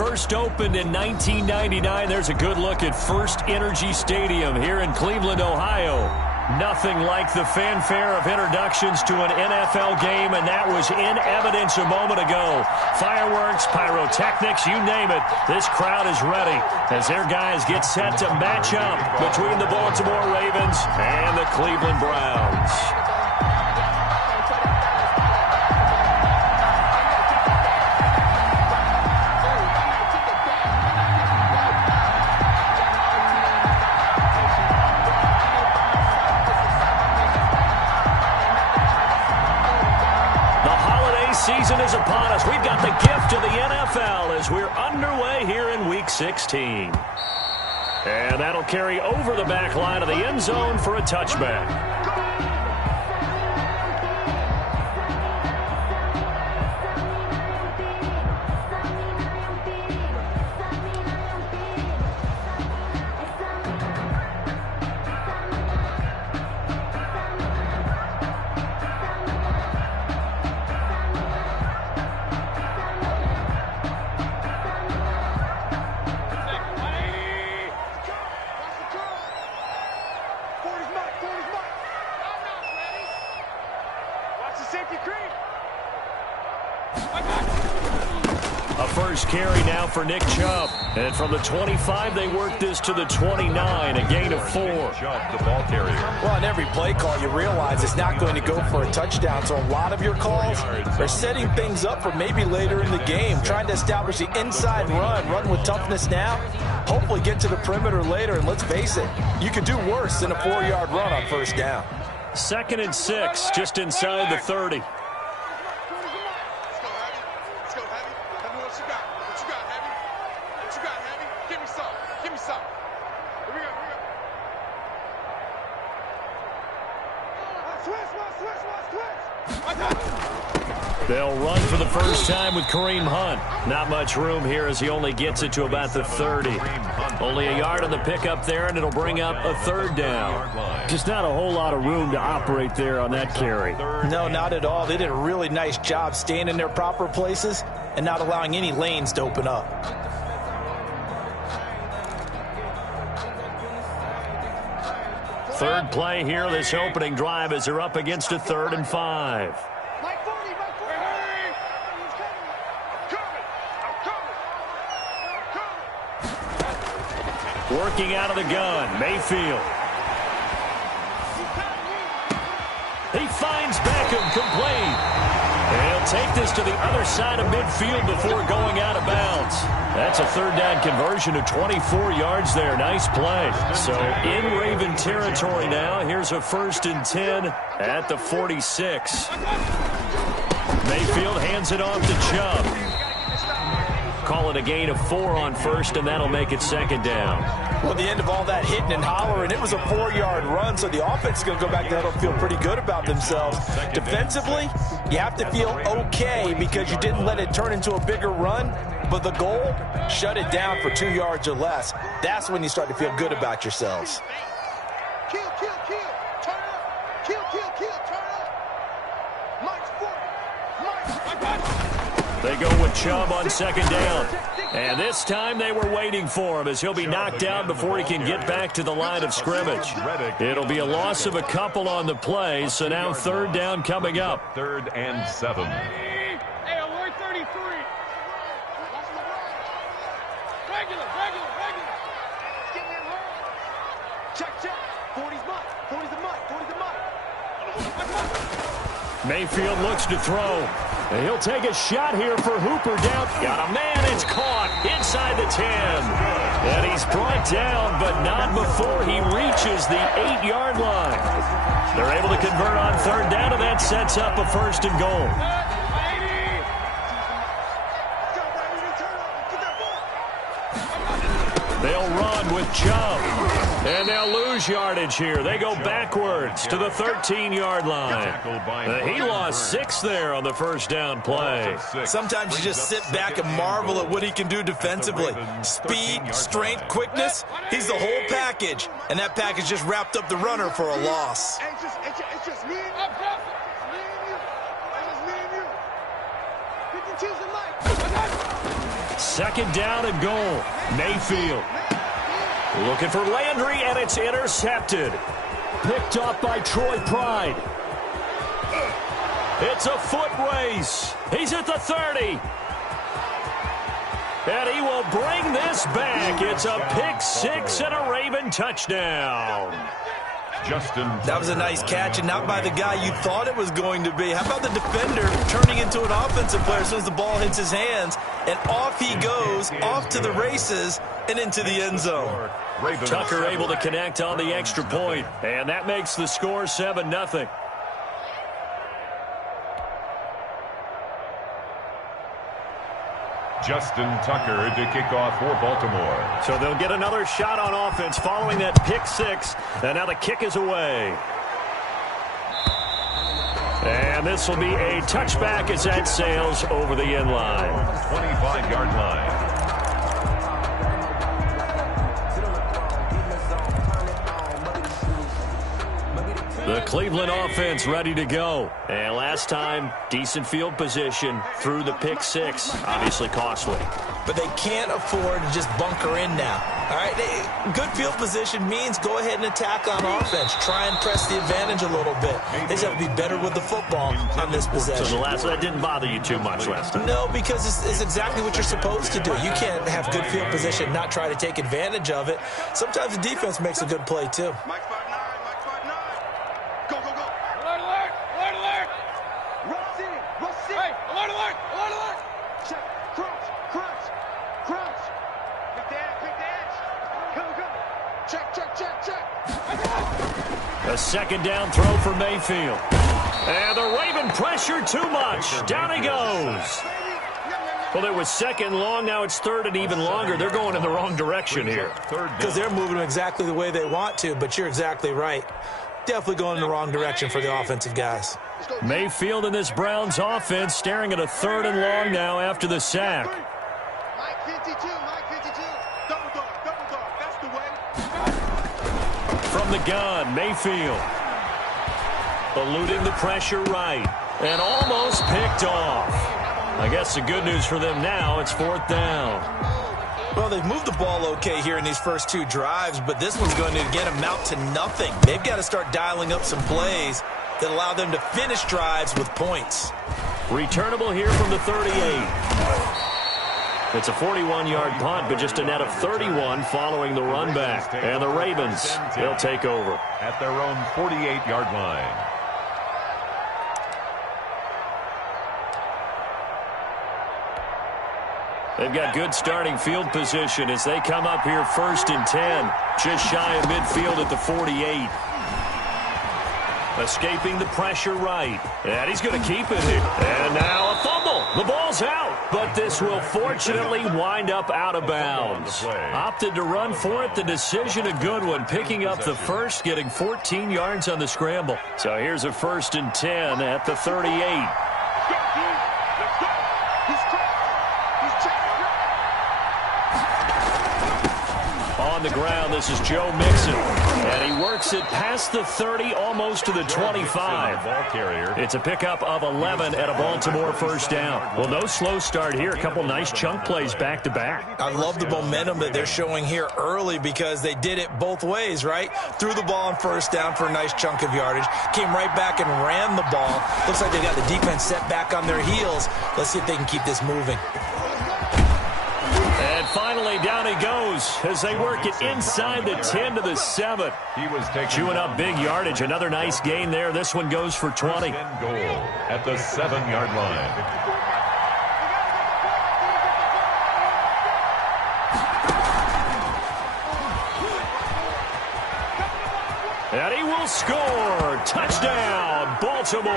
First opened in 1999. There's a good look at First Energy Stadium here in Cleveland, Ohio. Nothing like the fanfare of introductions to an NFL game, and that was in evidence a moment ago. Fireworks, pyrotechnics, you name it. This crowd is ready as their guys get set to match up between the Baltimore Ravens and the Cleveland Browns. Season is upon us. We've got the gift of the NFL as we're underway here in Week 16. And that'll carry over the back line of the end zone for a touchback. First carry now for Nick Chubb. And from the 25, they work this to the 29, a gain of 4. Chubb, the ball carrier. Well, on every play call, you realize it's not going to go for a touchdown. So a lot of your calls are setting things up for maybe later in the game, trying to establish the inside run with toughness now, hopefully get to the perimeter later. And let's face it, you could do worse than a 4-yard run on first down. 2nd and 6, just inside the 30. They'll run for the first time with Kareem Hunt. Not much room here as he only gets it to about the 30. Only a yard on the pickup there, and it'll bring up a 3rd down. Just not a whole lot of room to operate there on that carry. No, not at all. They did a really nice job staying in their proper places and not allowing any lanes to open up. Third play here, this opening drive, as they're up against a 3rd and 5. Working out of the gun, Mayfield. He finds Beckham complete. He'll take this to the other side of midfield before going out of bounds. That's a 3rd down conversion of 24 yards there. Nice play. So in Raven territory now. Here's a 1st and 10 at the 46. Mayfield hands it off to Chubb. Call it a gain of 4 on first, and that'll make it 2nd down. Well, at the end of all that hitting and hollering, it was a 4-yard run, so the offense is going to go back there and feel pretty good about themselves. Defensively, you have to feel okay because you didn't let it turn into a bigger run, but the goal, shut it down for 2 yards or less. That's when you start to feel good about yourselves. Kill, kill, kill, turn up. Kill, kill, kill, turn up. Mike's 40. Mike's. They go with Chubb on 2nd down. And this time they were waiting for him as he'll be knocked down before he can get back to the line of scrimmage. It'll be a loss of a couple on the play, so now 3rd down coming up. 3rd and 7. Hey, alert 33. Regular. Check. 40's mine. 40's the mine. 40's the mine. Mayfield looks to throw. And he'll take a shot here for Hooper down. Got a man. It's caught inside the 10. And he's brought down, but not before he reaches the 8-yard line. They're able to convert on 3rd down, and that sets up a 1st and goal. They'll run with Chubb. And they'll lose yardage here. They go backwards to the 13-yard line. He lost 6 there on the 1st down play. Sometimes you just sit back and marvel at what he can do defensively. Speed, strength, quickness. He's the whole package. And that package just wrapped up the runner for a loss. It's just me and you. It's just me and you. 52's the light. Second down and goal. Mayfield. Looking for Landry, and it's intercepted. Picked off by Troy Pride. It's a foot race. He's at the 30. And he will bring this back. It's a pick six and a Raven touchdown. That was a nice catch, and not by the guy you thought it was going to be. How about the defender turning into an offensive player as soon as the ball hits his hands, and off he goes, off to the races, and into the end zone. Tucker able to connect on the extra point, and that makes the score 7-0. Justin Tucker to kick off for Baltimore. So they'll get another shot on offense following that pick six, and now the kick is away. And this will be a touchback as that sails over the end line. 25-yard line. The Cleveland offense ready to go. And last time, decent field position through the pick six. Obviously costly. But they can't afford to just bunker in now. All right, good field position means go ahead and attack on offense. Try and press the advantage a little bit. They just have to be better with the football on this possession. So that didn't bother you too much last time? No, because it's exactly what you're supposed to do. You can't have good field position and not try to take advantage of it. Sometimes the defense makes a good play, too. Mike 5'9", Go, go, go. Alert, alert, alert, alert. Rush city, rush city. Hey, alert, alert, alert, alert. Check, crouch, crouch, crouch. Pick the edge. Go, go. Check, check, check, check. A second down throw for Mayfield. And the Raven pressure too much. Down he goes. Well, it was second long. Now it's third and even longer. They're going in the wrong direction here. Because they're moving exactly the way they want to, but you're exactly right. Definitely going in the wrong direction for the offensive guys. Mayfield in this Browns offense staring at a third and long now after the sack. Mike 52, double dog, that's the way. From the gun, Mayfield. Eluding the pressure right. And almost picked off. I guess the good news for them now, it's fourth down. Well, they've moved the ball okay here in these first two drives, but this one's going to again amount to nothing. They've got to start dialing up some plays that allow them to finish drives with points. Returnable here from the 38. It's a 41-yard punt, but just a net of 31 following the run back. And the Ravens, they'll take over. At their own 48-yard line. They've got good starting field position as they come up here first and 10. Just shy of midfield at the 48. Escaping the pressure right. And he's going to keep it here. And now a fumble. The ball's out. But this will fortunately wind up out of bounds. Opted to run for it. The decision a good one. Picking up the first, getting 14 yards on the scramble. So here's a first and 10 at the 38. On the ground, this is Joe Mixon. And he works it past the 30, almost to the 25. It's a pickup of 11 at a Baltimore first down. Well, no slow start here. A couple nice chunk plays back-to-back. I love the momentum that they're showing here early because they did it both ways, right? Threw the ball on first down for a nice chunk of yardage. Came right back and ran the ball. Looks like they got the defense set back on their heels. Let's see if they can keep this moving. And finally, down he goes as they work it inside the 10 to the 7. Chewing up big yardage. Another nice gain there. This one goes for 20. Goal at the 7-yard line. And he will score. Touchdown, Baltimore.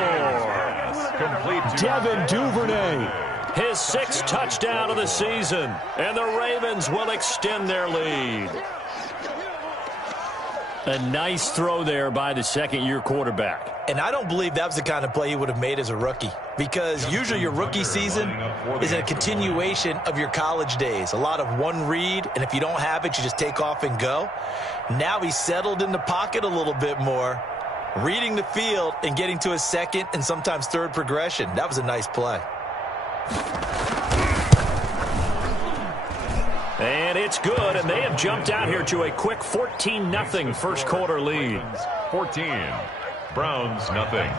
Devin Duvernay. His sixth touchdown of the season. And the Ravens will extend their lead. A nice throw there by the second-year quarterback. And I don't believe that was the kind of play he would have made as a rookie. Because usually your rookie season is a continuation of your college days. A lot of one read, and if you don't have it, you just take off and go. Now he's settled in the pocket a little bit more, reading the field and getting to his second and sometimes third progression. That was a nice play. And it's good, and they have jumped out here to a quick 14-0 first quarter lead. 14. Browns nothing.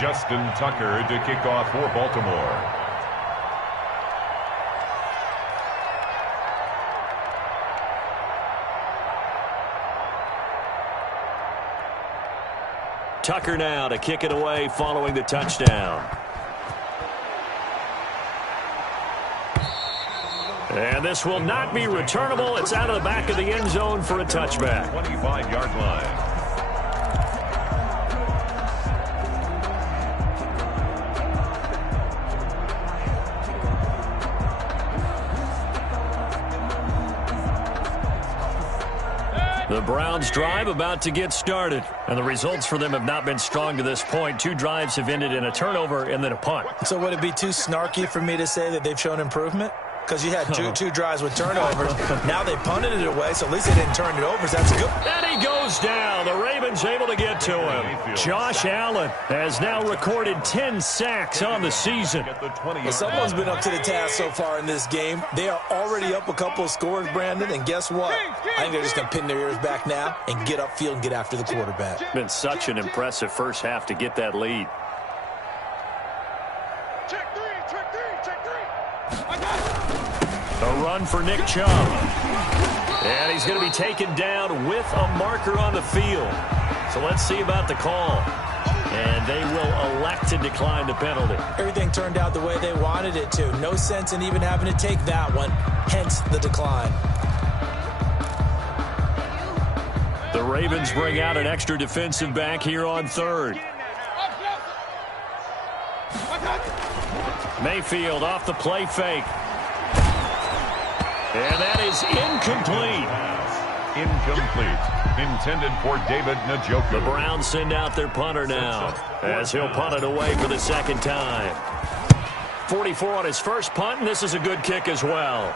Justin Tucker to kick off for Baltimore. Tucker now to kick it away following the touchdown. And this will not be returnable. It's out of the back of the end zone for a touchback. 25-yard line. The Browns drive about to get started, and the results for them have not been strong to this point. 2 drives have ended in a turnover and then a punt. So would it be too snarky for me to say that they've shown improvement? Because you had two drives with turnovers. Now they punted it away, so at least they didn't turn it over. So that's good. And he goes down. The Ravens able to get to him. Josh Allen has now recorded 10 sacks on the season. Well, someone's been up to the task so far in this game. They are already up a couple of scores, Brandon, and guess what? I think they're just going to pin their ears back now and get upfield and get after the quarterback. It's been such an impressive first half to get that lead. Check three, check three. I got it. A run for Nick Chubb. And he's going to be taken down with a marker on the field. So let's see about the call. And they will elect to decline the penalty. Everything turned out the way they wanted it to. No sense in even having to take that one, hence the decline. The Ravens bring out an extra defensive back here on third. Mayfield off the play fake. And that is incomplete. Incomplete. Intended for David Njoku. The Browns send out their punter now as he'll punt it away for the second time. 44 on his first punt, and this is a good kick as well.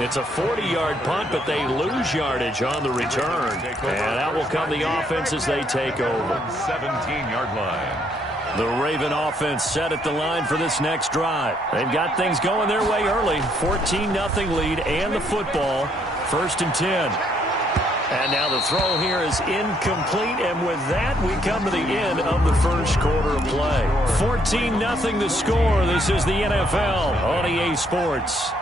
It's a 40-yard punt, but they lose yardage on the return. And out will come the offense as they take over. 17-yard line. The Raven offense set at the line for this next drive. They've got things going their way early. 14-0 lead and the football. 1st and 10. And now the throw here is incomplete. And with that, we come to the end of the first quarter of play. 14-0 the score. This is the NFL on EA Sports.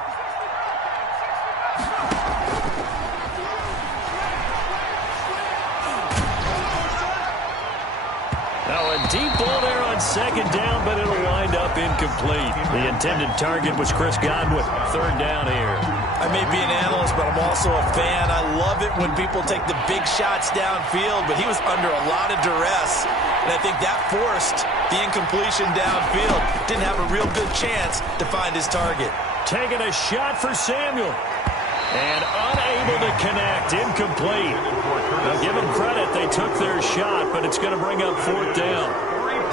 Deep ball there on second down, but it'll wind up incomplete. The intended target was Chris Godwin. 3rd down here. I may be an analyst, but I'm also a fan. I love it when people take the big shots downfield, but he was under a lot of duress, and I think that forced the incompletion downfield. Didn't have a real good chance to find his target. Taking a shot for Samuel. And unable to connect. Incomplete. Now give them credit. They took their shot, but it's going to bring up 4th down.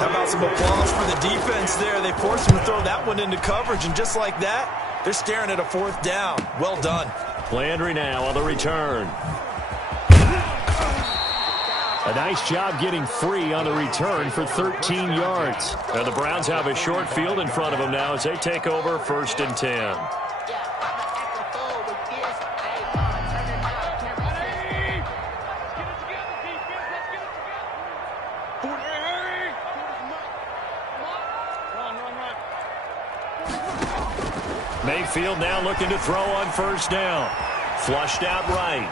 How about some applause for the defense there? They forced him to throw that one into coverage, and just like that, they're staring at a 4th down. Well done. Landry now on the return. A nice job getting free on the return for 13 yards. And the Browns have a short field in front of them now as they take over 1st and 10. Mayfield now looking to throw on 1st down. Flushed out right.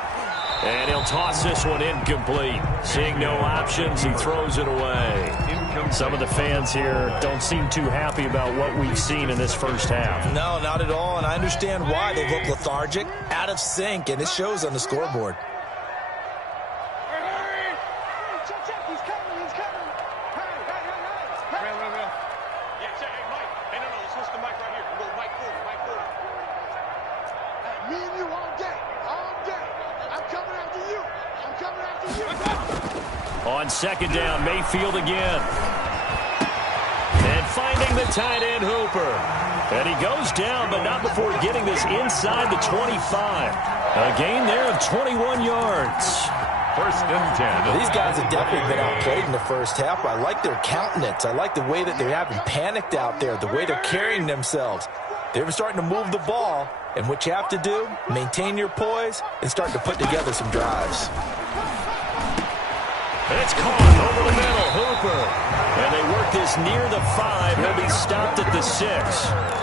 And he'll toss this one incomplete. Seeing no options, he throws it away. Some of the fans here don't seem too happy about what we've seen in this first half. No, not at all, and I understand why. They look lethargic, out of sync, and it shows on the scoreboard. On 2nd down, Mayfield again. And finding the tight end, Hooper. And he goes down, but not before getting this inside the 25. A gain there of 21 yards. First and 10. These guys have definitely been outplayed in the first half. I like their countenance. I like the way that they're having panicked out there, the way they're carrying themselves. They're starting to move the ball, and what you have to do, maintain your poise and start to put together some drives. It's caught over the middle. Hooper. And they work this near the 5. He'll be stopped at the 6.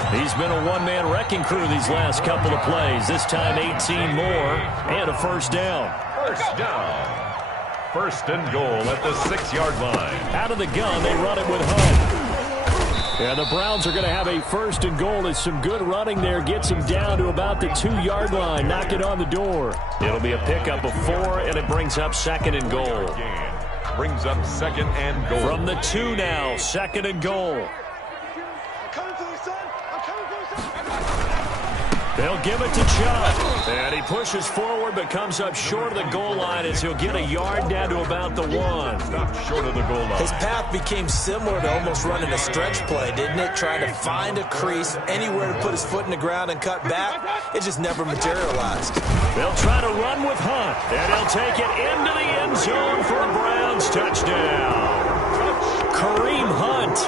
He's been a one-man wrecking crew these last couple of plays. This time 18 more and a first down. First down. First and goal at the 6-yard line. Out of the gun, they run it with Hunt. And the Browns are going to have a first and goal as some good running there gets him down to about the 2-yard line. Knock it on the door. It'll be a pickup of 4, and it brings up second and goal. Brings up second and goal. From the 2 now, second and goal. They'll give it to Chubb. And he pushes forward but comes up short of the goal line as he'll get a yard down to about the 1. Stop short of the goal line. His path became similar to almost running a stretch play, didn't it? Trying to find a crease, anywhere to put his foot in the ground and cut back. It just never materialized. They'll try to run with Hunt. And he'll take it into the end zone for a Browns touchdown. Kareem Hunt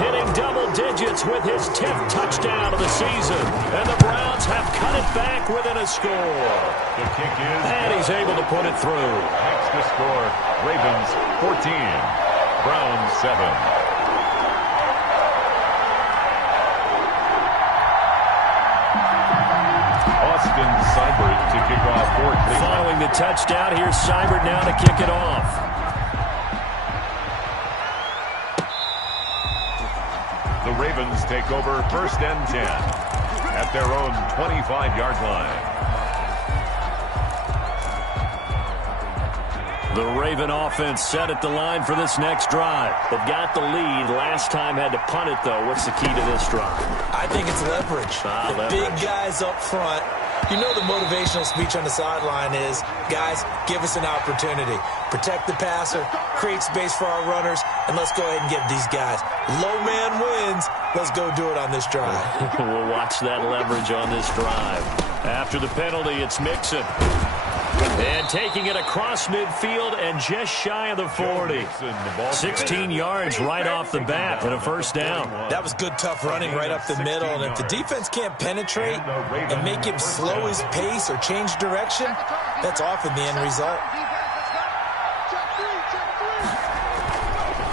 hitting double digits with his 10th touchdown of the season. And the Browns have cut it back within a score. The kick is... And he's able to put it through. Next to score, Ravens 14, Browns 7. Austin Seibert to kick off for Cleveland. Following the touchdown, here's Seibert now to kick it off. The Ravens take over first and 10 at their own 25-yard line. The Raven offense set at the line for this next drive. They've got the lead. Last time had to punt it, though. What's the key to this drive? I think it's leverage. The big guys up front. You know the motivational speech on the sideline is, guys, give us an opportunity. Protect the passer, create space for our runners, and let's go ahead and give these guys. Low man wins. Let's go do it on this drive. We'll watch that leverage on this drive. After the penalty, it's Mixon. And taking it across midfield and just shy of the 40. 16 yards right off the bat and a first down. That was good, tough running right up the middle. And if the defense can't penetrate and make him slow his pace or change direction, that's often the end result.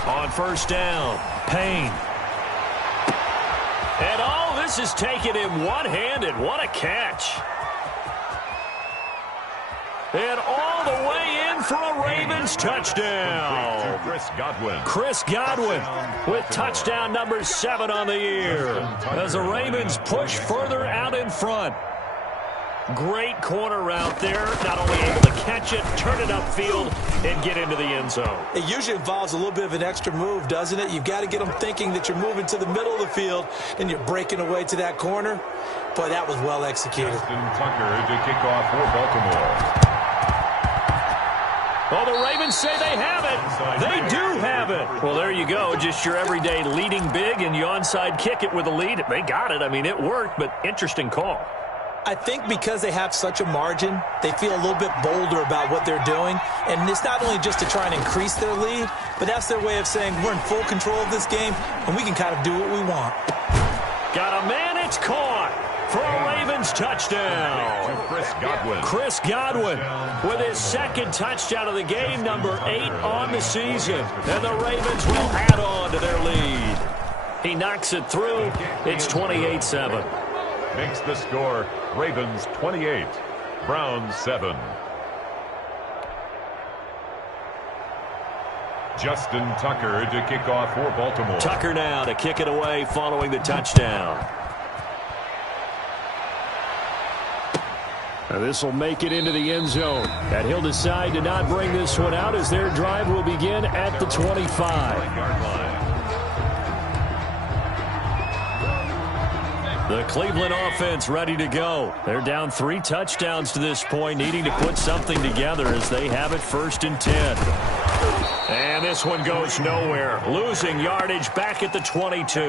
On first down, Payne. And oh, this is taken in one-handed. What a catch. And all the way in for a Ravens touchdown. Chris Godwin with touchdown number 7 on the year. As the Ravens push further out in front. Great corner route there. Not only able to catch it, turn it upfield, and get into the end zone. It usually involves a little bit of an extra move, doesn't it? You've got to get them thinking that you're moving to the middle of the field and you're breaking away to that corner. Boy, that was well executed. Justin Tucker to kick off for Baltimore. Well, the Ravens say they have it. They do have it. Well, there you go. Just your everyday leading big, and you onside kick it with a lead. They got it. I mean, it worked, but interesting call. I think because they have such a margin, they feel a little bit bolder about what they're doing. And it's not only just to try and increase their lead, but that's their way of saying we're in full control of this game, and we can kind of do what we want. Got a man. It's caught for a Ravens touchdown. Chris Godwin with his second touchdown of the game, number 8 on the season. And the Ravens will add on to their lead. He knocks it through. It's 28-7. Makes the score Ravens 28, Browns 7. Justin Tucker to kick off for Baltimore. Tucker now to kick it away following the touchdown. Now this will make it into the end zone. And he'll decide to not bring this one out as their drive will begin at the 25. The Cleveland offense ready to go. They're down 3 touchdowns to this point, needing to put something together as they have it 1st and 10. And this one goes nowhere. Losing yardage back at the 22.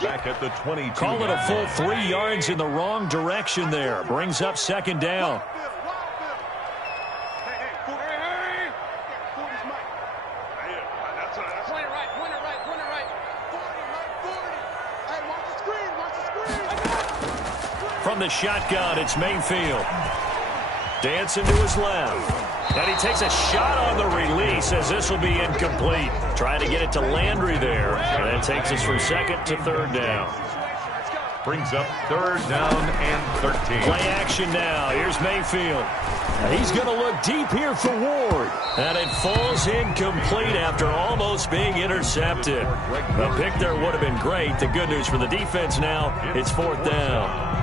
Back at the 22. Call it a full 3 yards in the wrong direction there. Brings up 2nd down. From the shotgun, it's Mayfield. Dancing to his left. And he takes a shot on the release as this will be incomplete. Trying to get it to Landry there. And that takes us from second to third down. Brings up third down and 13. Play action now. Here's Mayfield. He's going to look deep here for Ward. And it falls incomplete after almost being intercepted. A pick there would have been great. The good news for the defense now, it's fourth down.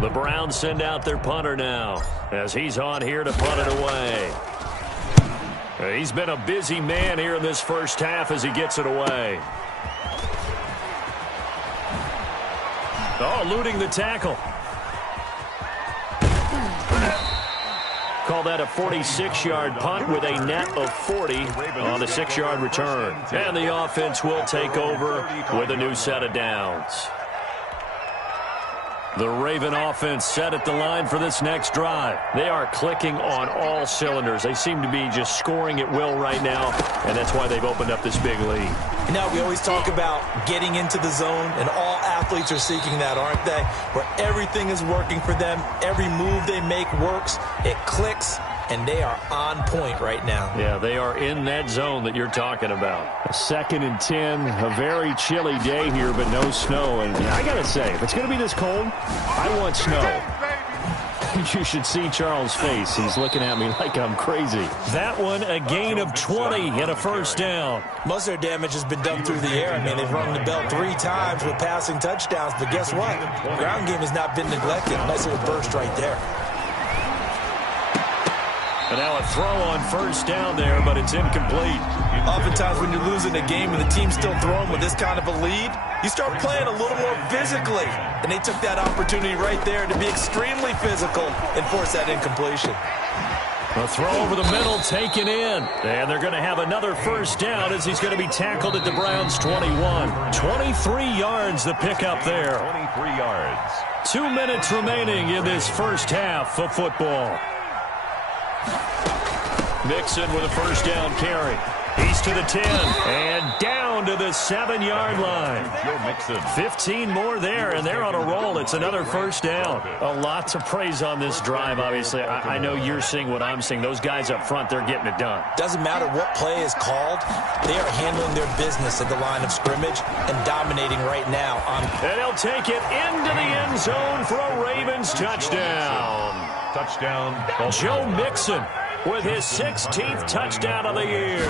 The Browns send out their punter now as he's on here to punt it away. He's been a busy man here in this first half as he gets it away. Oh, eluding the tackle. Call that a 46-yard punt with a net of 40 on the 6-yard return. And the offense will take over with a new set of downs. The Raven offense set at the line for this next drive. They are clicking on all cylinders. They seem to be just scoring at will right now, and that's why they've opened up this big lead. You know, we always talk about getting into the zone, and all athletes are seeking that, aren't they? Where everything is working for them, every move they make works, it clicks, and they are on point right now. Yeah, they are in that zone that you're talking about. 2nd and 10, a very chilly day here, but no snow. And I got to say, if it's going to be this cold, I want snow. You should see Charles' face. He's looking at me like I'm crazy. That one, a gain of 20 and a first down. Most of their damage has been done through the air. I mean, they've rung the bell 3 times with passing touchdowns, but guess what? The ground game has not been neglected. Nice little burst right there. And now a throw on first down there, but it's incomplete. Oftentimes when you're losing a game and the team's still throwing with this kind of a lead, you start playing a little more physically. And they took that opportunity right there to be extremely physical and force that incompletion. A throw over the middle taken in. And they're going to have another first down as he's going to be tackled at the Browns' 21. 23 yards the pickup there. 23 yards. 2 minutes remaining in this first half of football. Mixon with a first down carry. He's to the 10 and down to the 7-yard line. Joe Mixon. 15 more there, and they're on a roll. It's another first down. A lot to praise on this drive, obviously. I know you're seeing what I'm seeing. Those guys up front, they're getting it done. Doesn't matter what play is called. They are handling their business at the line of scrimmage and dominating right now. And they'll take it into the end zone for a Ravens touchdown. Touchdown. Joe Mixon with his 16th touchdown of the year.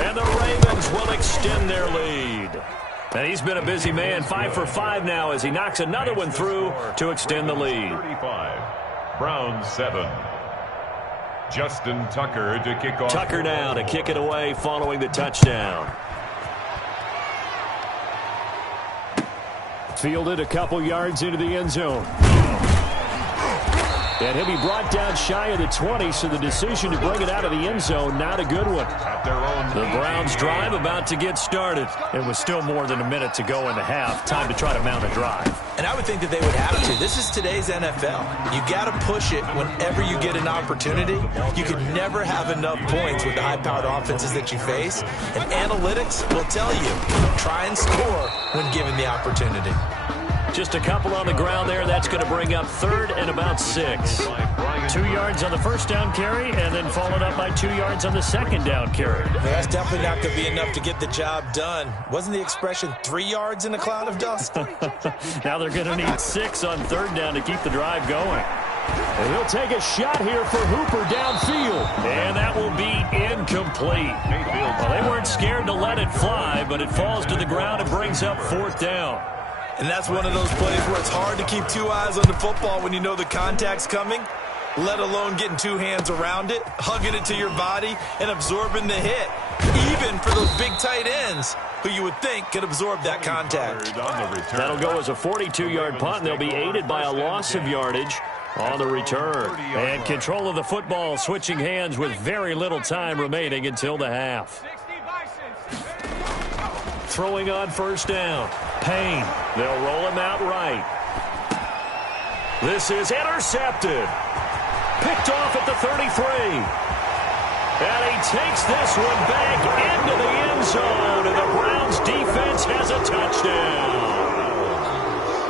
And the Ravens will extend their lead. And he's been a busy man, 5 for 5 now as he knocks another one through to extend the lead. 35. Browns 7. Justin Tucker to kick off. Tucker now to kick it away following the touchdown. Fielded a couple yards into the end zone. And he'll be brought down shy of the 20, so the decision to bring it out of the end zone, not a good one. The Browns drive about to get started. It was still more than a minute to go in the half. Time to try to mount a drive. And I would think that they would have to. This is today's NFL. You got to push it whenever you get an opportunity. You can never have enough points with the high-powered offenses that you face. And analytics will tell you, try and score when given the opportunity. Just a couple on the ground there. That's going to bring up 3rd and about 6. 2 yards on the first down carry, and then followed up by 2 yards on the second down carry. Well, that's definitely not going to be enough to get the job done. Wasn't the expression 3 yards in a cloud of dust? Now they're going to need 6 on 3rd down to keep the drive going. And he'll take a shot here for Hooper downfield. And that will be incomplete. Well, they weren't scared to let it fly, but it falls to the ground and brings up 4th down. And that's one of those plays where it's hard to keep 2 eyes on the football when you know the contact's coming, let alone getting 2 hands around it, hugging it to your body, and absorbing the hit, even for those big tight ends who you would think could absorb that contact. That'll go as a 42-yard punt, and they'll be aided by a loss of yardage on the return. And control of the football switching hands with very little time remaining until the half. Throwing on first down. Payne. They'll roll him out right. This is intercepted. Picked off at the 33. And he takes this one back into the end zone. And the Browns defense has a touchdown.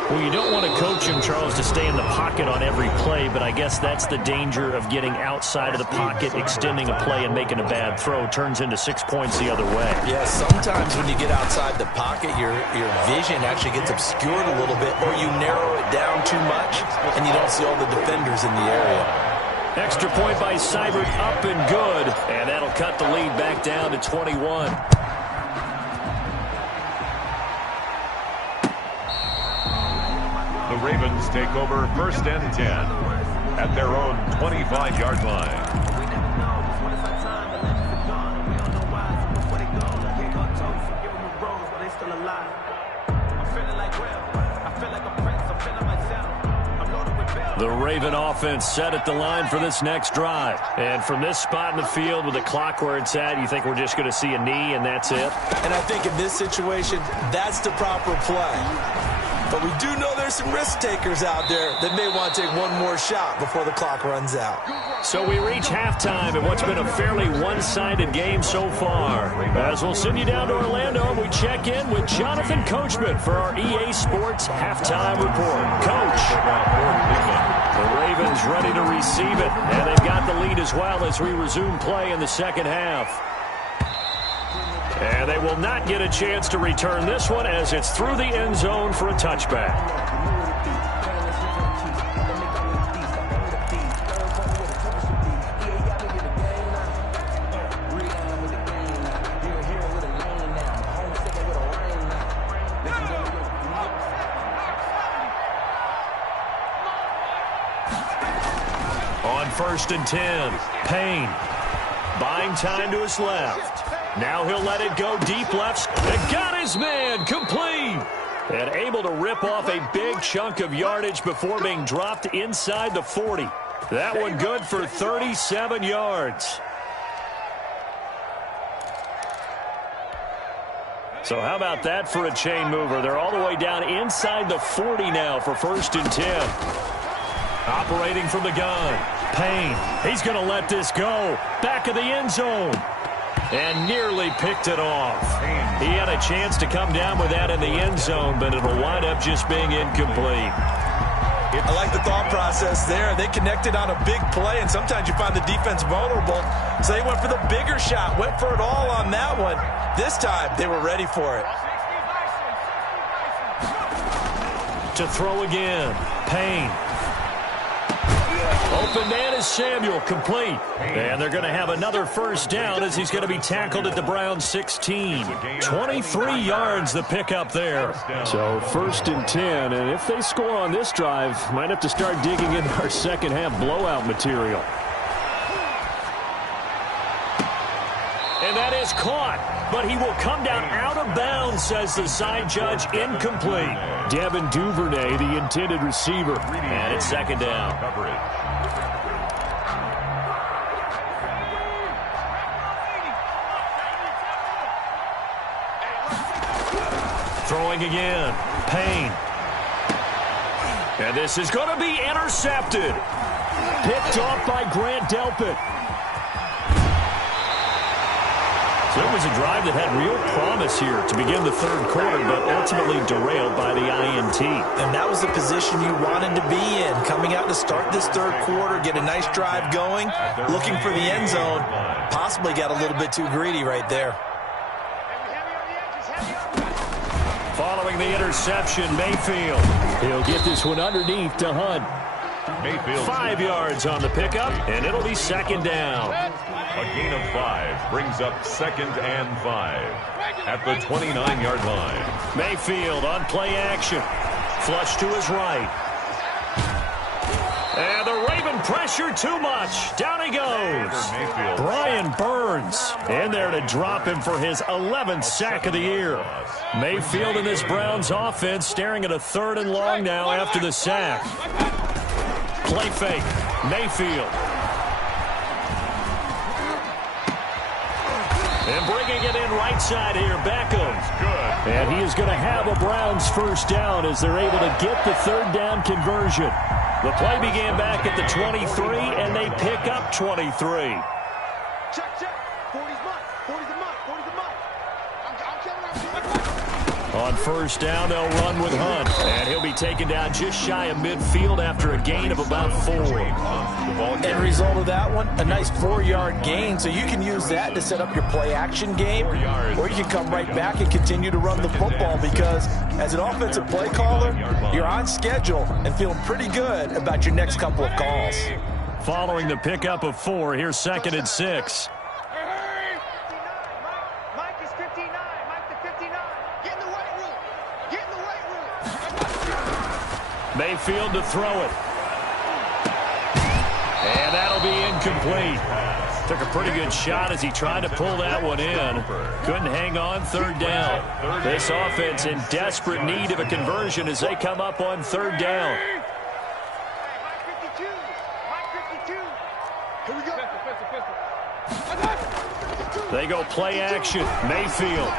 Well, you don't want to coach him, Charles, to stay in the pocket on every play, but I guess that's the danger of getting outside of the pocket, extending a play, and making a bad throw. Turns into 6 points the other way. Yeah, sometimes when you get outside the pocket, your vision actually gets obscured a little bit, or you narrow it down too much, and you don't see all the defenders in the area. Extra point by Seibert, up and good, and that'll cut the lead back down to 21. The Ravens take over 1st and 10 at their own 25-yard line. The Raven offense set at the line for this next drive. And from this spot in the field with the clock where it's at, you think we're just going to see a knee and that's it? And I think in this situation, that's the proper play. But we do know there's some risk takers out there that may want to take one more shot before the clock runs out. So we reach halftime in what's been a fairly one-sided game so far. As we'll send you down to Orlando, we check in with Jonathan Coachman for our EA Sports Halftime Report. Coach. The Ravens ready to receive it, and they've got the lead as well as we resume play in the second half. And they will not get a chance to return this one as it's through the end zone for a touchback. On 1st and 10, Payne buying time to his left. Now he'll let it go deep left. And got his man complete. And able to rip off a big chunk of yardage before being dropped inside the 40. That one good for 37 yards. So how about that for a chain mover? They're all the way down inside the 40 now for 1st and 10. Operating from the gun. Payne. He's going to let this go. Back of the end zone. And nearly picked it off. He had a chance to come down with that in the end zone, but it'll wind up just being incomplete. I like the thought process there. They connected on a big play, and sometimes you find the defense vulnerable. So they went for the bigger shot, went for it all on that one. This time, they were ready for it. To throw again, Payne. Open man is Samuel, complete. And they're going to have another first down as he's going to be tackled at the Browns 16. 23 yards the pickup there. So 1st and 10, and if they score on this drive, might have to start digging into our second half blowout material. And that is caught, but he will come down out of bounds, says the side judge, incomplete. Devin Duvernay, the intended receiver. And it's 2nd down. Throwing again, Payne. And this is going to be intercepted. Picked off by Grant Delpit. So it was a drive that had real promise here to begin the 3rd quarter, but ultimately derailed by the INT. And that was the position you wanted to be in. Coming out to start this 3rd quarter, get a nice drive going, looking for the end zone. Possibly got a little bit too greedy right there. Following the interception, Mayfield. He'll get this one underneath to Hunt. Mayfield 5 yards on the pickup, and it'll be 2nd down. A gain of 5 brings up 2nd and 5 at the 29-yard line. Mayfield on play action. Flush to his right. And the Raven pressure too much. Down he goes. Brian Burns in there to drop him for his 11th sack of the year. Mayfield in this Browns offense staring at a 3rd and long now after the sack. Play fake. Mayfield. And bringing it in right side here, Beckham. And he is going to have a Browns first down as they're able to get the 3rd down conversion. The play began back at the 23, and they pick up 23. Check, check. 40's mine. 40's the mine. 40's the mine. I'm counting. On first down, they'll run with Hunt. And he'll be taken down just shy of midfield after a gain of about 4. End result of that one, a nice 4-yard gain. So you can use that to set up your play-action game, or you can come right back and continue to run the football because as an offensive play caller, you're on schedule and feeling pretty good about your next couple of calls. Following the pickup of 4, here's 2nd and 6. Mike is 59. Mike to 59. Get in the weight room. Get in the weight room. Mayfield to throw it. And that'll be incomplete. Took a pretty good shot as he tried to pull that one in. Couldn't hang on 3rd down. This offense in desperate need of a conversion as they come up on 3rd down. Mike 52. Mike 52. Here we go. They go play action. Mayfield.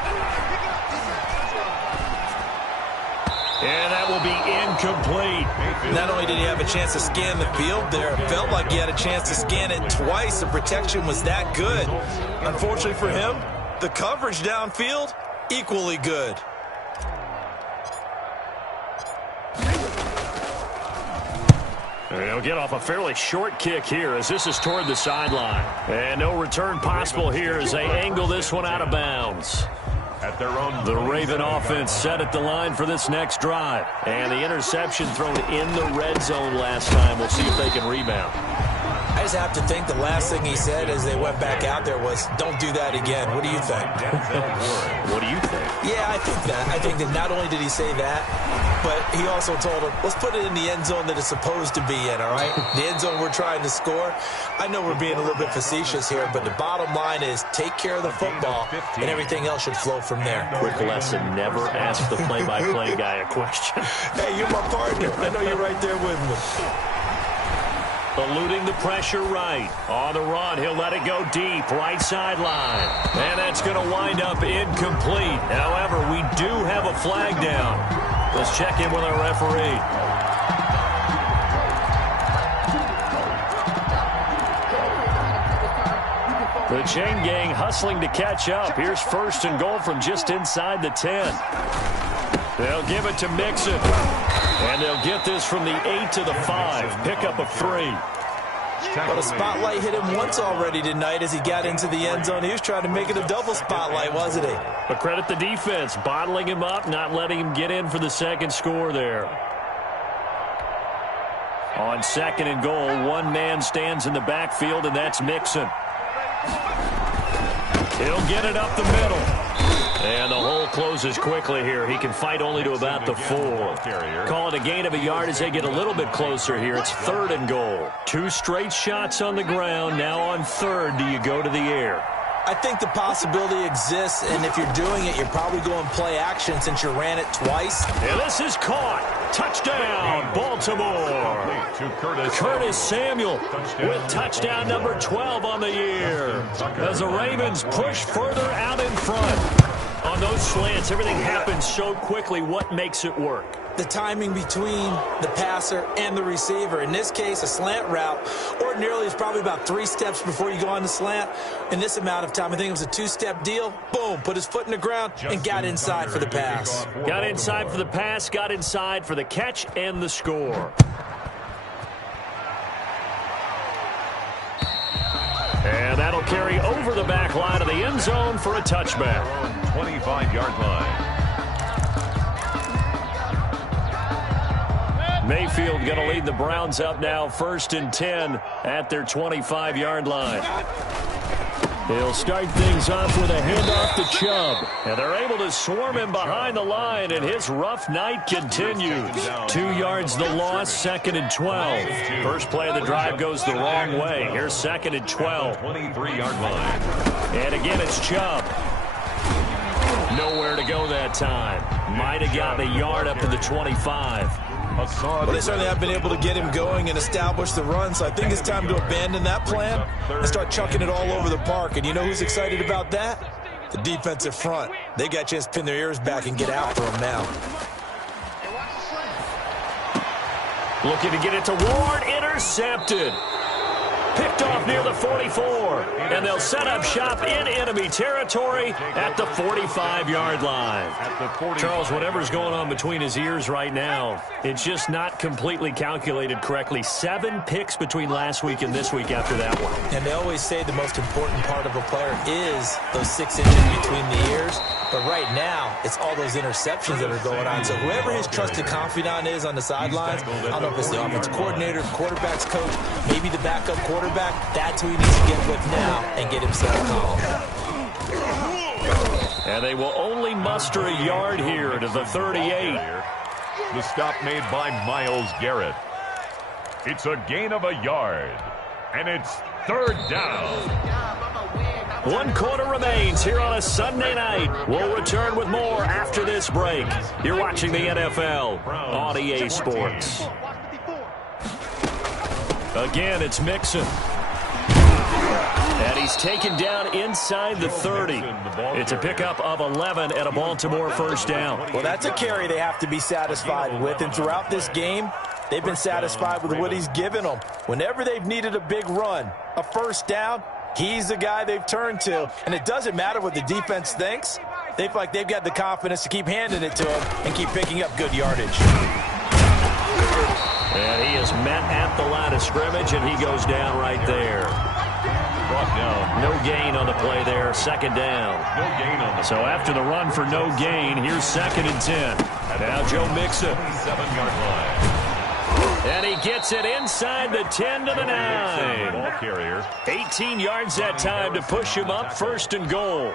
And that will be incomplete. Not only did he have a chance to scan the field there, it felt like he had a chance to scan it twice. The protection was that good. Unfortunately for him, the coverage downfield, equally good. They'll get off a fairly short kick here as this is toward the sideline. And no return possible here as they angle this one out of bounds. At their own The Raven offense set at the line for this next drive. And the interception thrown in the red zone last time. We'll see if they can rebound. I just have to think the last thing he said as they went back out there was, don't do that again. What do you think? What do you think? Yeah, I think that. I think that not only did he say that, but he also told him, let's put it in the end zone that it's supposed to be in, all right? The end zone we're trying to score. I know we're being a little bit facetious here, but the bottom line is take care of the football, and everything else should flow from there. Quick lesson, never ask the play-by-play guy a question. Hey, you're my partner. I know you're right there with me. Eluding the pressure right. On the run, he'll let it go deep, right sideline. And that's going to wind up incomplete. However, we do have a flag down. Let's check in with our referee. The chain gang hustling to catch up. Here's 1st and goal from just inside the 10. They'll give it to Mixon. And they'll get this from the 8 to the 5. Pickup of 3. But a spotlight hit him once already tonight as he got into the end zone. He was trying to make it a double spotlight, wasn't he? But credit the defense, bottling him up, not letting him get in for the 2nd score there. On 2nd and goal, one man stands in the backfield, and that's Mixon. He'll get it up the middle. And the hole closes quickly here. He can fight only to about the 4. Call it a gain of a yard as they get a little bit closer here. It's 3rd and goal. 2 straight shots on the ground. Now on 3rd, do you go to the air? I think the possibility exists, and if you're doing it, you're probably going play action since you ran it twice. And this is caught. Touchdown, Baltimore. Curtis Samuel with touchdown number 12 on the year. As the Ravens push further out in front. On those slants, everything happens so quickly. What makes it work? The timing between the passer and the receiver. In this case, a slant route ordinarily is probably about 3 steps before you go on the slant. In this amount of time, I think it was a 2-step deal. Boom, put his foot in the ground and got inside for the pass. Got inside for the pass, got inside for the catch and the score. And that'll carry over the back line of the end zone for a touchback. 25-yard line. Mayfield going to lead the Browns up now, 1st and 10 at their 25-yard line. He'll start things off with a handoff to Chubb. And they're able to swarm him behind the line, and his rough night continues. 2 yards the loss, 2nd and 12. First play of the drive goes the wrong way. Here's 2nd and 12. 23-yard line. And again, it's Chubb. Nowhere to go that time. Might have gotten a yard up to the 25. Well, they certainly have been able to get him going and establish the run, so I think it's time to abandon that plan and start chucking it all over the park. And you know who's excited about that? The defensive front. They got a chance to pin their ears back and get after him now. Looking to get it to Ward. Intercepted. Picked off near the 44. 4. And they'll set up shop in enemy territory at the 45-yard line. Charles, whatever's going on between his ears right now, it's just not completely calculated correctly. 7 picks between last week and this week after that one. And they always say the most important part of a player is those 6 inches between the ears. But right now, it's all those interceptions that are going on. So whoever his trusted confidant is on the sidelines, I don't know if it's the offensive coordinator, quarterback's coach, maybe the backup quarterback, that's who he needs to get with now and get himself calm. And they will only muster a yard here to the 38. The stop made by Myles Garrett. It's a gain of a yard, and it's 3rd down. 1 quarter remains here on a Sunday night. We'll return with more after this break. You're watching the NFL on EA Sports. Again, it's Mixon. And he's taken down inside the 30. It's a pickup of 11 and a Baltimore first down. Well, that's a carry they have to be satisfied with. And throughout this game, they've been satisfied with what he's given them. Whenever they've needed a big run, a first down, he's the guy they've turned to. And it doesn't matter what the defense thinks. They feel like they've got the confidence to keep handing it to him and keep picking up good yardage. And he is met at the line of scrimmage, and he goes down right there. Brought down. No gain on the play there, 2nd down. No gain on the So after the run for no gain, here's 2nd and 10. Now Joe Mixon. 7-yard line. And he gets it inside the 10 to the 9. Ball carrier. 18 yards that time to push him up 1st and goal.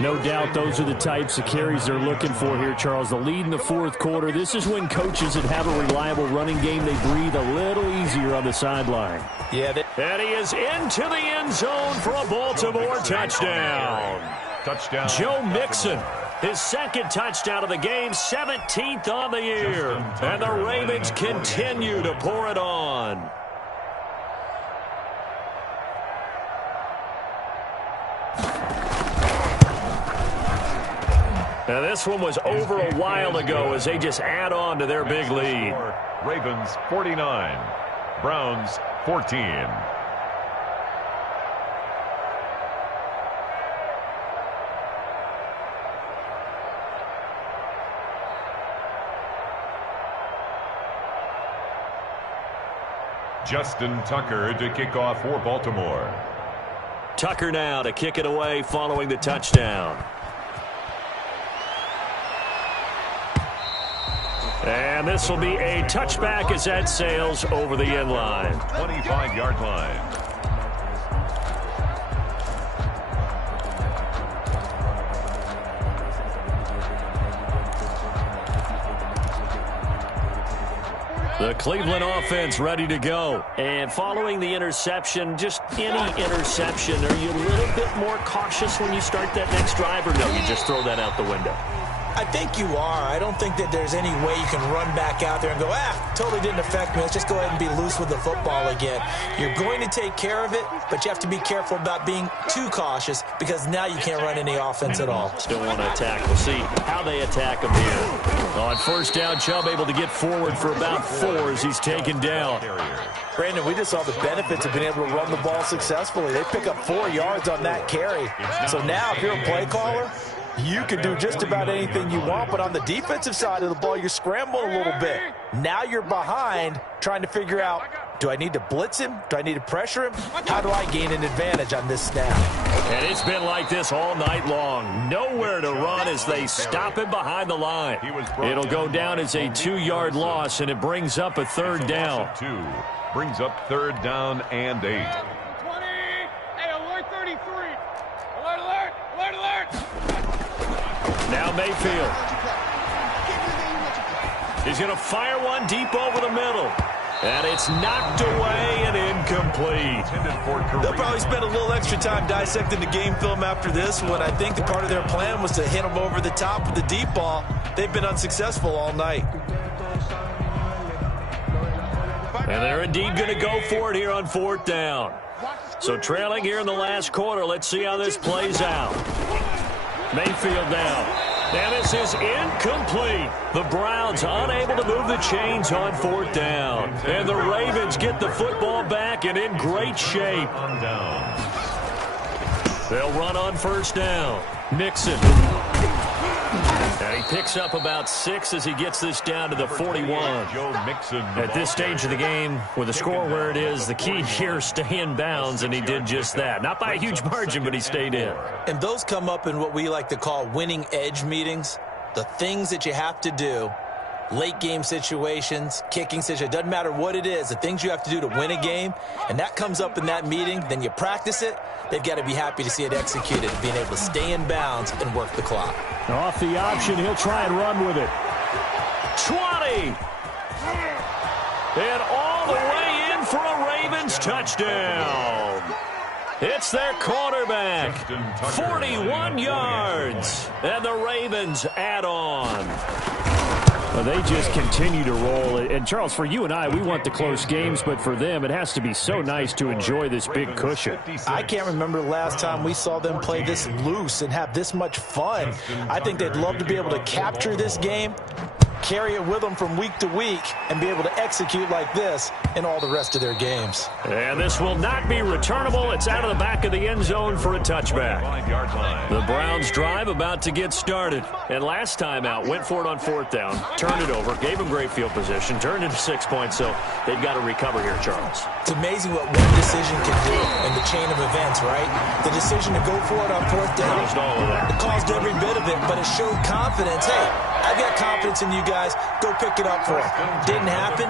No doubt those are the types of carries they're looking for here, Charles. The lead in the 4th quarter. This is when coaches that have a reliable running game, they breathe a little easier on the sideline. Yeah, and he is into the end zone for a Baltimore touchdown. Touchdown. Joe Mixon, his 2nd touchdown of the game, 17th on the year. And the Ravens continue to pour it on. Now this one was over a while ago as they just add on to their big lead. Ravens 49, Browns 14. Justin Tucker to kick off for Baltimore. Tucker now to kick it away following the touchdown. And this will be a touchback as that sails over the end line. 25-yard line. The Cleveland offense ready to go. And following the interception, just any interception, are you a little bit more cautious when you start that next drive, or no, you just throw that out the window? I think you are. I don't think that there's any way you can run back out there and go, totally didn't affect me. Let's just go ahead and be loose with the football again. You're going to take care of it, but you have to be careful about being too cautious because now you can't run any offense at all. Still want to attack. We'll see how they attack him here. On 1st down, Chubb able to get forward for about 4 as he's taken down. Brandon, we just saw the benefits of being able to run the ball successfully. They pick up 4 yards on that carry. So now if you're a play caller, you can do just about anything you want, but on the defensive side of the ball, you're scrambling a little bit. Now you're behind trying to figure out, do I need to blitz him? Do I need to pressure him? How do I gain an advantage on this snap? And it's been like this all night long. Nowhere to run as they stop him behind the line. It'll go down as a 2-yard loss, and it brings up a 3rd down. Brings up 3rd down and 8. 20. Hey, alert 33. Alert, alert, alert, alert. Now Mayfield. He's going to fire one deep over the middle. And it's knocked away and incomplete. They'll probably spend a little extra time dissecting the game film after this one. I think the part of their plan was to hit them over the top with the deep ball. They've been unsuccessful all night. And they're indeed going to go for it here on 4th down. So trailing here in the last quarter. Let's see how this plays out. Mayfield now. And this is incomplete. The Browns unable to move the chains on 4th down. And the Ravens get the football back and in great shape. They'll run on first down. Mixon. And he picks up about 6 as he gets this down to the 41. At this stage of the game, with the score where it is, the key here, stay in bounds, and he did just that. Not by a huge margin, but he stayed in. And those come up in what we like to call winning edge meetings. The things that you have to do, late game situations, kicking situations, doesn't matter what it is, the things you have to do to win a game, and that comes up in that meeting, then you practice it. They've got to be happy to see it executed, being able to stay in bounds and work the clock. Off the option, he'll try and run with it. 20! And all the way in for a Ravens touchdown. It's their quarterback. 41 yards. And the Ravens add on. Well, they just continue to roll. And, Charles, for you and I, we want the close games, but for them, it has to be so nice to enjoy this big cushion. I can't remember the last time we saw them play this loose and have this much fun. I think they'd love to be able to capture this game, carry it with them from week to week, and be able to execute like this in all the rest of their games. And this will not be returnable. It's out of the back of the end zone for a touchback. The Browns drive about to get started. And last time out, went for it on fourth down, turned it over, gave them great field position, turned it to 6 points, so they've got to recover here, Charles. It's amazing what one decision can do in the chain of events, right? The decision to go for it on fourth down, Caused all of that. It caused every bit of it, but it showed confidence. Hey, I've got confidence in you guys. Go pick it up for it. Didn't happen.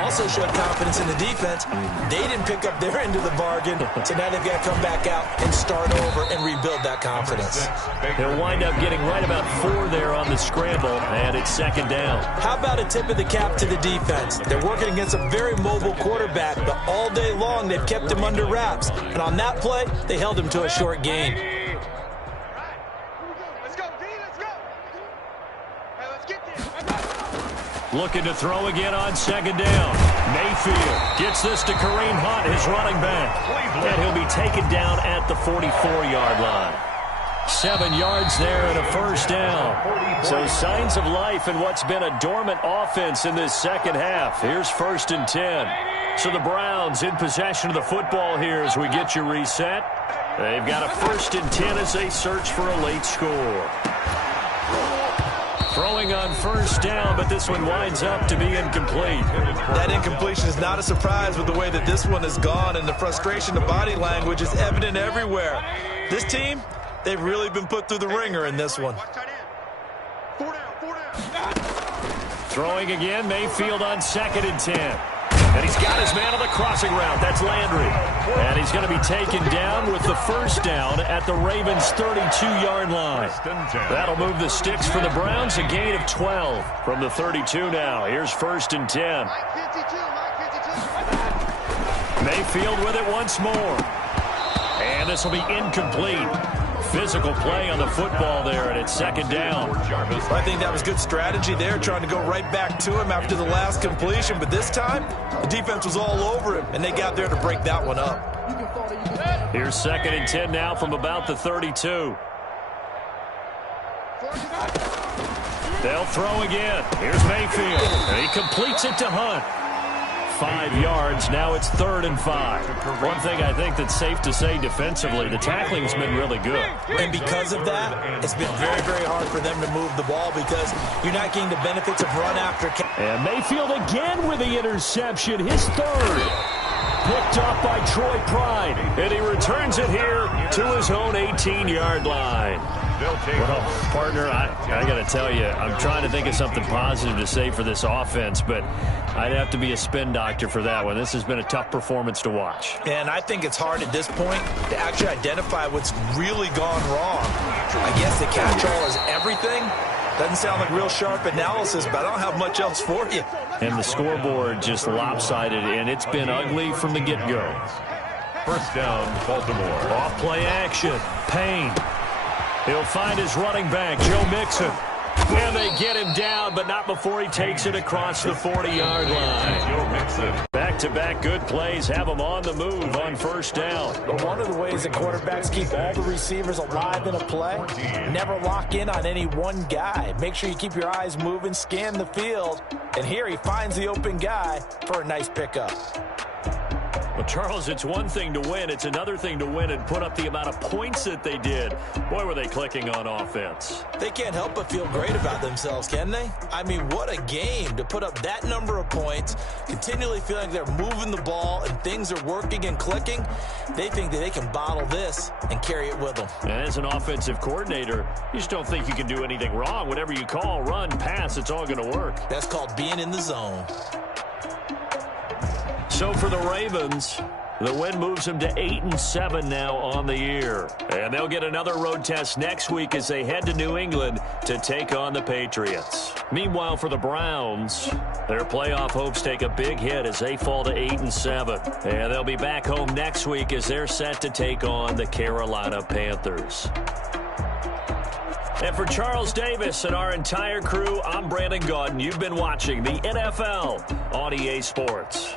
Also showed confidence in the defense. They didn't pick up their end of the bargain, so now they've got to come back out and start over and rebuild that confidence. He'll wind up getting right about 4 there on the scramble, and it's second down. How about a tip of the cap to the defense? They're working against a very mobile quarterback, but all day long they've kept him under wraps. And on that play, they held him to a short gain. Looking to throw again on second down. Mayfield gets this to Kareem Hunt, his running back. And he'll be taken down at the 44-yard line. 7 yards there and a first down. So signs of life in what's been a dormant offense in this second half. Here's 1st and 10. So the Browns in possession of the football here as we get you reset. They've got a 1st and 10 as they search for a late score. Throwing on first down, but this one winds up to be incomplete. That incompletion is not a surprise with the way that this one has gone, and the frustration, the body language is evident everywhere. This team, they've really been put through the ringer in this one. Throwing again, Mayfield on 2nd and 10. And he's got his man on the crossing route. That's Landry. And he's going to be taken down with the first down at the Ravens' 32-yard line. That'll move the sticks for the Browns. A gain of 12 from the 32 now. Here's 1st and 10. Mayfield with it once more. And this will be incomplete. Physical play on the football there, and it's 2nd down. I think that was good strategy there, trying to go right back to him after the last completion. But this time, the defense was all over him, and they got there to break that one up. Here's 2nd and 10 now from about the 32. They'll throw again. Here's Mayfield. And he completes it to Hunt. 5 yards. Now it's 3rd and 5. One thing I think that's safe to say defensively, the tackling's been really good. And because of that, it's been very, very hard for them to move the ball because you're not getting the benefits of run after. And Mayfield again with the interception, his 3rd. Picked up by Troy Pride. And he returns it here to his own 18-yard line. Well, partner, I got to tell you, I'm trying to think of something positive to say for this offense, but I'd have to be a spin doctor for that one. This has been a tough performance to watch. And I think it's hard at this point to actually identify what's really gone wrong. I guess the catch-all is everything. Doesn't sound like real sharp analysis, but I don't have much else for you. And the scoreboard just lopsided, and it's been ugly from the get-go. 1st down, Baltimore. Off play action. Payne. He'll find his running back, Joe Mixon. And they get him down, but not before he takes it across the 40-yard line. Back-to-back good plays have him on the move on 1st down. But one of the ways that quarterbacks keep all the receivers alive in a play, never lock in on any one guy. Make sure you keep your eyes moving, scan the field. And here he finds the open guy for a nice pickup. Well, Charles, it's one thing to win. It's another thing to win and put up the amount of points that they did. Boy, were they clicking on offense. They can't help but feel great about themselves, can they? I mean, what a game to put up that number of points, continually feeling they're moving the ball and things are working and clicking. They think that they can bottle this and carry it with them. And as an offensive coordinator, you just don't think you can do anything wrong. Whatever you call, run, pass, it's all going to work. That's called being in the zone. So for the Ravens, the win moves them to 8-7 now on the year. And they'll get another road test next week as they head to New England to take on the Patriots. Meanwhile, for the Browns, their playoff hopes take a big hit as they fall to 8-7. And they'll be back home next week as they're set to take on the Carolina Panthers. And for Charles Davis and our entire crew, I'm Brandon Gaudin. You've been watching the NFL on EA Sports.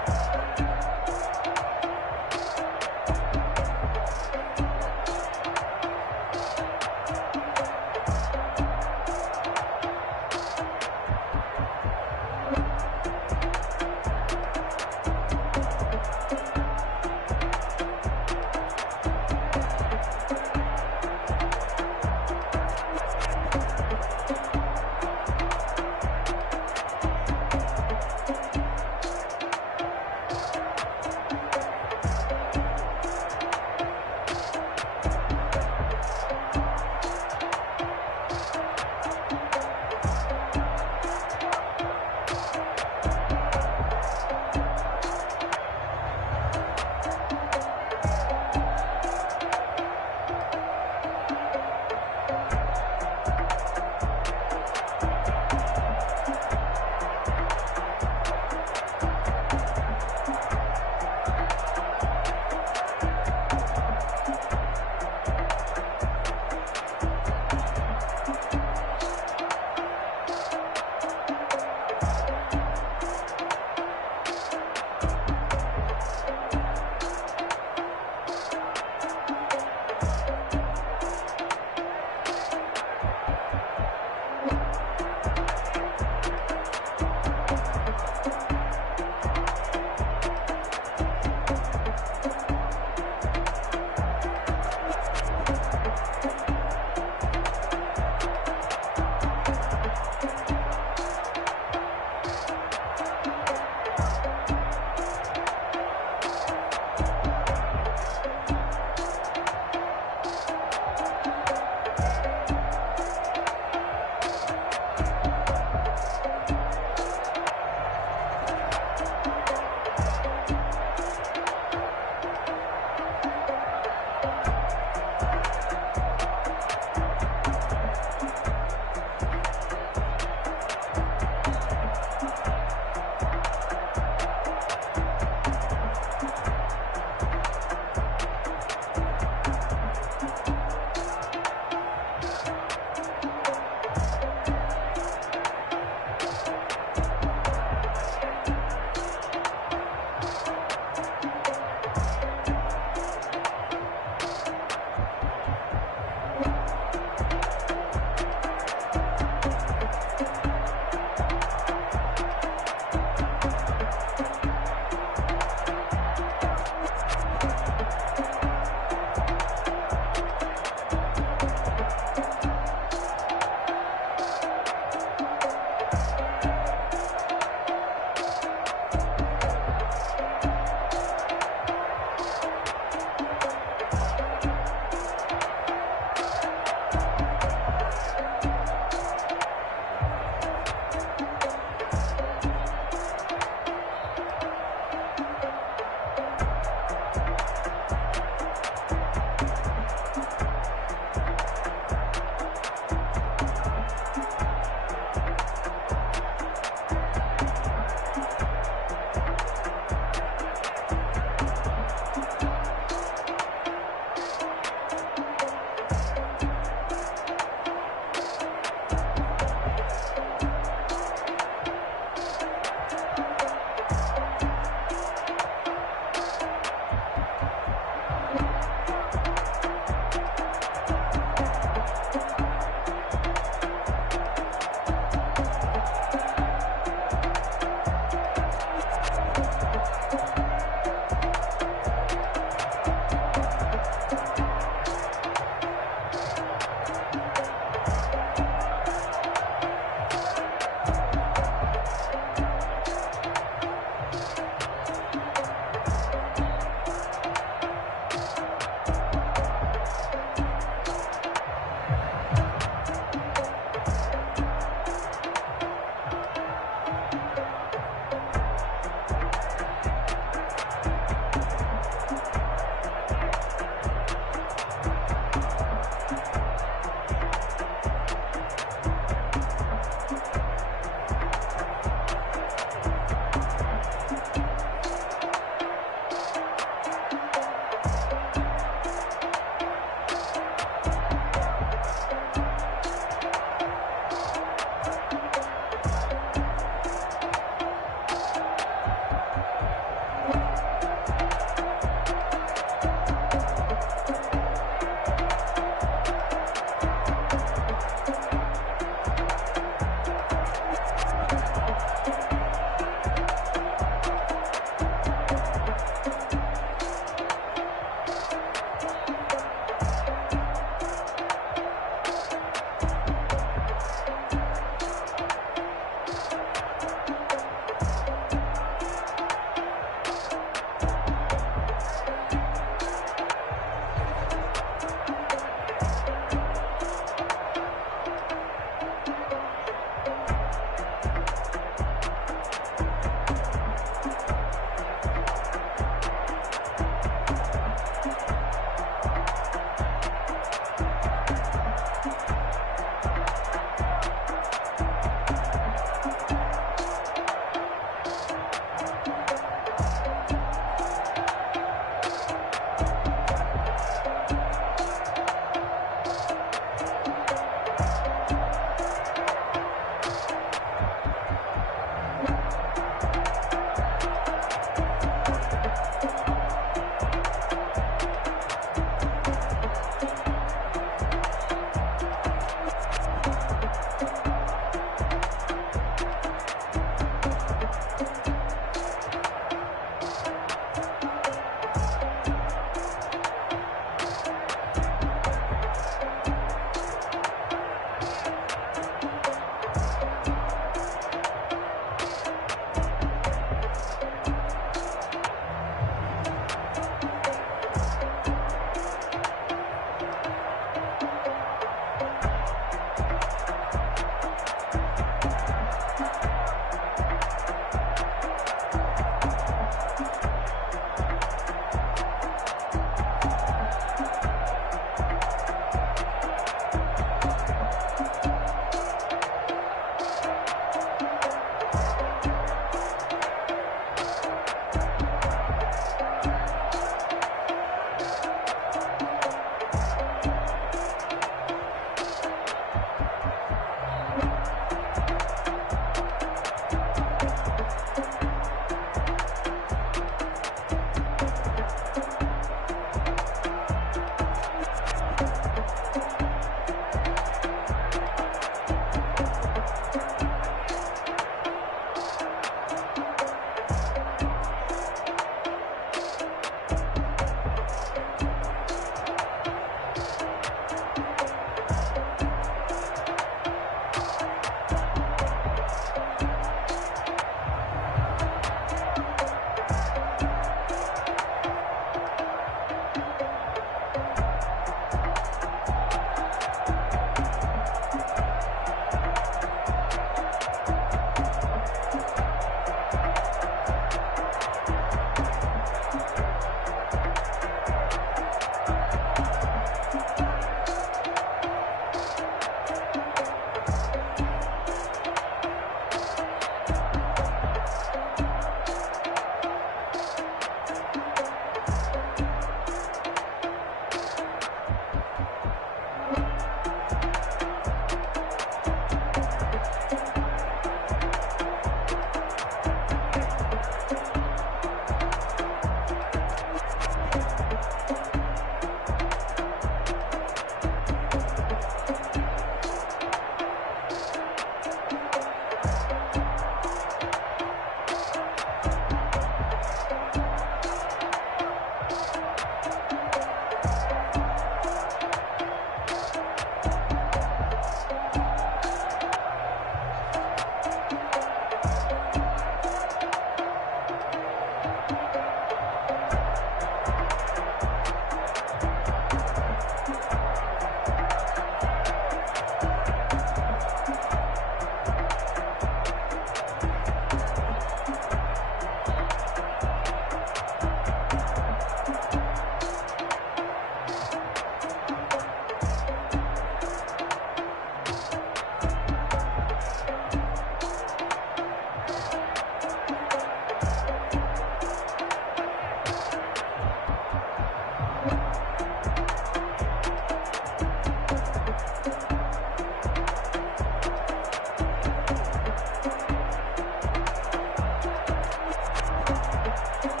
it.